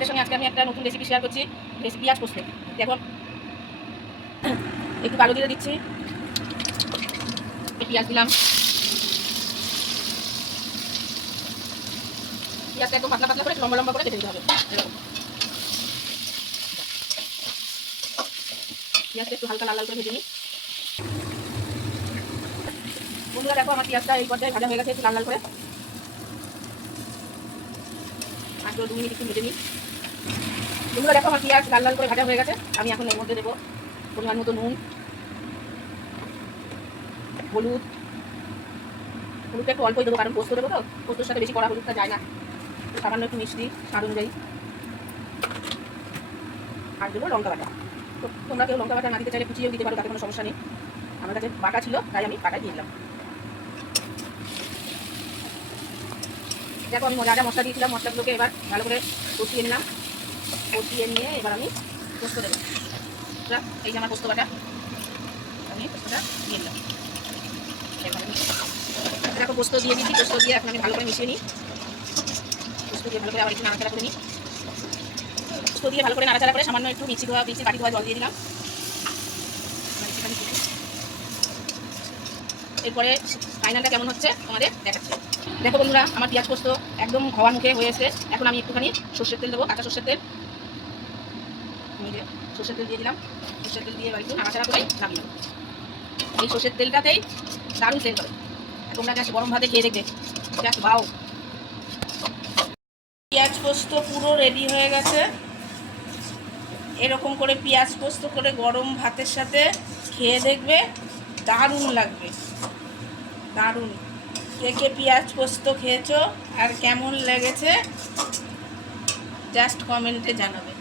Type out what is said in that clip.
তোমাদের সঙ্গে আজকে আমি একটা নতুন রেসিপি শেয়ার করছি, পেঁয়াজ পোস্ত। দেখো একটু কালো জিরে দিচ্ছি, পেঁয়াজ দিলাম, পেঁয়াজটা একদম পাতলা পাতলা করে লম্বা লম্বা করে কেটে দিতে হবে। পেঁয়াজটা একটু হালকা লাল লাল করে ভেজে নিই। বন্ধুরা দেখো আমার পেঁয়াজটা এই পর্যায়ে ভাজা হয়ে গেছে একটু লাল লাল করে। আর 2 মিনিট একটু ভেজে নিই। বন্ধুরা দেখো আমার পেঁয়াজ লাল লাল করে ভাজা হয়ে গেছে। আমি এখন এর মধ্যে দেবো পরিমাণ মতো নুন, হলুদ। হলুদটা একটু অল্পই দেবো, কারণ পোস্ত দেবো তো, পোস্তর সাথে বেশি কড়া হলুদটা যায় না। সামান্য একটু মিষ্টি স্বাদ অনুযায়ী। আর দেবো লঙ্কা বাটা। তো তোমরা কেউ লঙ্কা বাটা না দিতে চাইলে কুচিয়েও দিতে পারো, তাতে কোনো সমস্যা নেই। আমার কাছে বাটা ছিল তাই আমি বাটাই দিয়ে দিলাম। দেখো আমি যা যা মশলা দিয়েছিলাম মশলাগুলোকে এবার ভালো করে কষিয়ে নিলাম। কষিয়ে নিয়ে এবার আমি পোস্ত দেবো। এই যে আমার পোস্ত বাটা, আমি পোস্তটা দিয়ে দিলাম। দেখো পোস্ত দিয়ে দিচ্ছি, পোস্ত দিয়ে এখন আমি ভালো করে মিশিয়ে নিই। পোস্ত দিয়ে ভালো করে আবার একটু নাড়াচাড়া করে নিই। পোস্ত দিয়ে ভালো করে নাড়াচাড়া করে সামান্য একটু মিক্সি কাটি ধোয়া জল দিয়ে দিলাম। এরপরে ফাইনালটা কেমন হচ্ছে তোমাদের দেখাচ্ছি। দেখো বন্ধুরা আমার পেঁয়াজ পোস্ত একদম হওয়ার মুখে হয়ে এসেছে। এখন আমি একটুখানি সর্ষের তেল দেবো, কাঁচা সর্ষের তেল। সর্ষের তেল দিয়ে দিলাম। সর্ষের তেল দিয়ে এবার একটু নাড়াচাড়া করে নামিয়ে নেবো। এই সর্ষের তেলটাতেই দারুণ তেল হবে। তোমরা জাস্ট গরম ভাতে খেয়ে দেখবে, জাস্ট বাও। পেঁয়াজ পোস্ত পুরো রেডি হয়ে গেছে। এরকম করে পেঁয়াজ পোস্ত করে গরম ভাতের সাথে খেয়ে দেখবে, দারুণ লাগবে, দারুণ। কে কে পেঁয়াজ পোস্ত খেয়েছো আর কেমন লেগেছে জাস্ট কমেন্টে জানাবে।